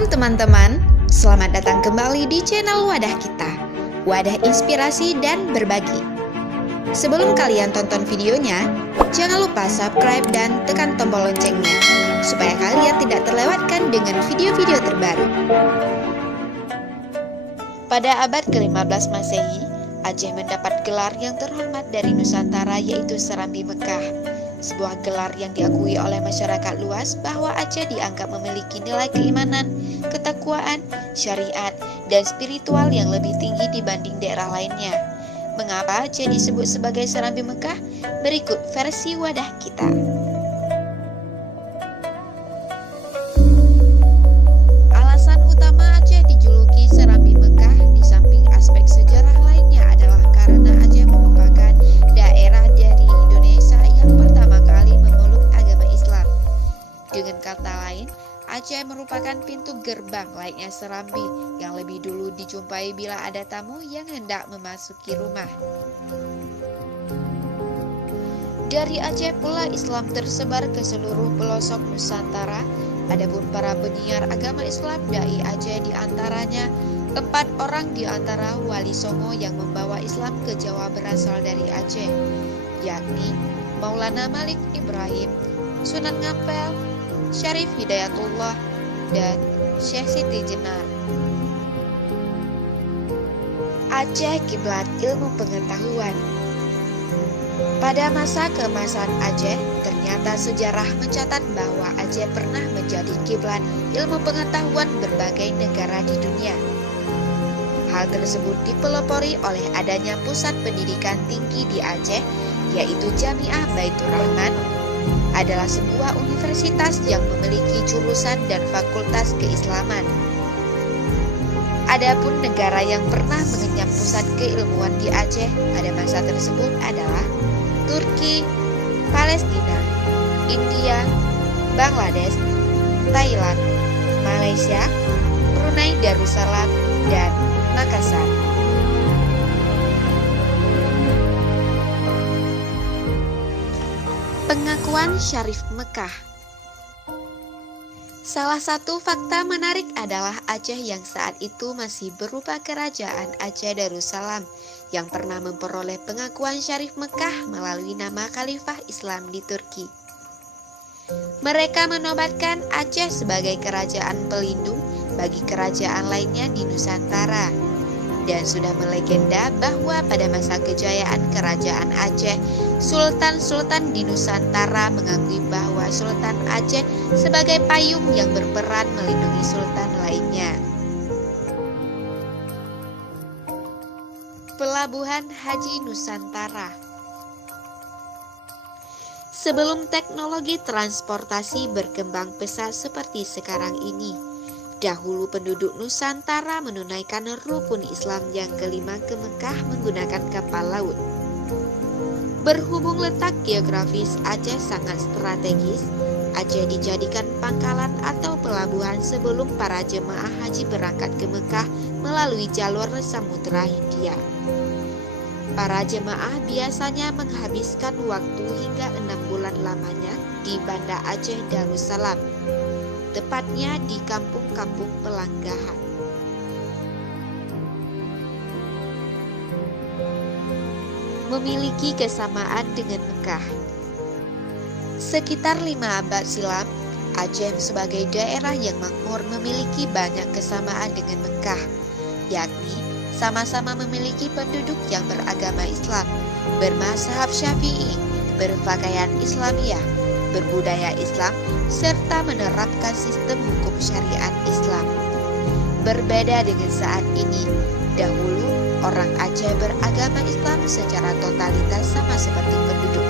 Shalom teman-teman, selamat datang kembali di channel Wadah Kita, wadah inspirasi dan berbagi. Sebelum kalian tonton videonya, jangan lupa subscribe dan tekan tombol loncengnya, supaya kalian tidak terlewatkan dengan video-video terbaru. Pada abad ke-15 Masehi, Aceh mendapat gelar yang terhormat dari Nusantara, yaitu Serambi Mekah. Sebuah gelar yang diakui oleh masyarakat luas bahwa Aceh dianggap memiliki nilai keimanan, ketakwaan, syariat, dan spiritual yang lebih tinggi dibanding daerah lainnya. Mengapa Aceh disebut sebagai Serambi Mekah? Berikut versi Wadah Kita. Alasan utama Aceh dijuluki Serambi Mekah di samping aspek sejarah lainnya adalah karena Aceh merupakan daerah dari Indonesia yang pertama kali memeluk agama Islam. Dengan kata lain, Aceh merupakan pintu gerbang layaknya Serambi yang lebih dulu dijumpai bila ada tamu yang hendak memasuki rumah. Dari Aceh pula Islam tersebar ke seluruh pelosok Nusantara. Adapun para penyiar agama Islam dai Aceh diantaranya 4 orang di antara Wali Songo yang membawa Islam ke Jawa berasal dari Aceh, yakni Maulana Malik Ibrahim, Sunan Ngampel, Syarif Hidayatullah, dan Syekh Siti Jenar. Aceh kiblat ilmu pengetahuan. Pada masa keemasan Aceh, ternyata sejarah mencatat bahwa Aceh pernah menjadi kiblat ilmu pengetahuan berbagai negara di dunia. Hal tersebut dipelopori oleh adanya pusat pendidikan tinggi di Aceh, yaitu Jamiah Baitur Rahman, adalah sebuah universitas yang memiliki jurusan dan fakultas keislaman. Adapun negara yang pernah mengenyam pusat keilmuan di Aceh pada masa tersebut adalah Turki, Palestina, India, Bangladesh, Thailand, Malaysia, Brunei Darussalam, dan Makassar. Pengakuan Syarif Mekah. Salah satu fakta menarik adalah Aceh yang saat itu masih berupa kerajaan Aceh Darussalam yang pernah memperoleh pengakuan Syarif Mekah melalui nama Khalifah Islam di Turki. Mereka menobatkan Aceh sebagai kerajaan pelindung bagi kerajaan lainnya di Nusantara. Dan sudah melegenda bahwa pada masa kejayaan kerajaan Aceh, Sultan-Sultan di Nusantara mengakui bahwa Sultan Aceh sebagai payung yang berperan melindungi Sultan lainnya. Pelabuhan Haji Nusantara. Sebelum teknologi transportasi berkembang pesat seperti sekarang ini, dahulu penduduk Nusantara menunaikan rukun Islam yang kelima ke Mekah menggunakan kapal laut. Berhubung letak geografis Aceh sangat strategis, Aceh dijadikan pangkalan atau pelabuhan sebelum para jemaah haji berangkat ke Mekah melalui jalur Samudra Hindia. Para jemaah biasanya menghabiskan waktu hingga 6 bulan lamanya di Banda Aceh Darussalam, tepatnya di kampung-kampung Pelanggahan. Memiliki kesamaan dengan Mekah. Sekitar 5 abad silam, Aceh sebagai daerah yang makmur memiliki banyak kesamaan dengan Mekah, yakni sama-sama memiliki penduduk yang beragama Islam, bermazhab Syafi'i, berpakaian Islamiyah, berbudaya Islam, serta menerapkan sistem hukum syariat Islam. Berbeda dengan saat ini, dahulu orang Aceh beragama Islam secara totalitas sama seperti penduduk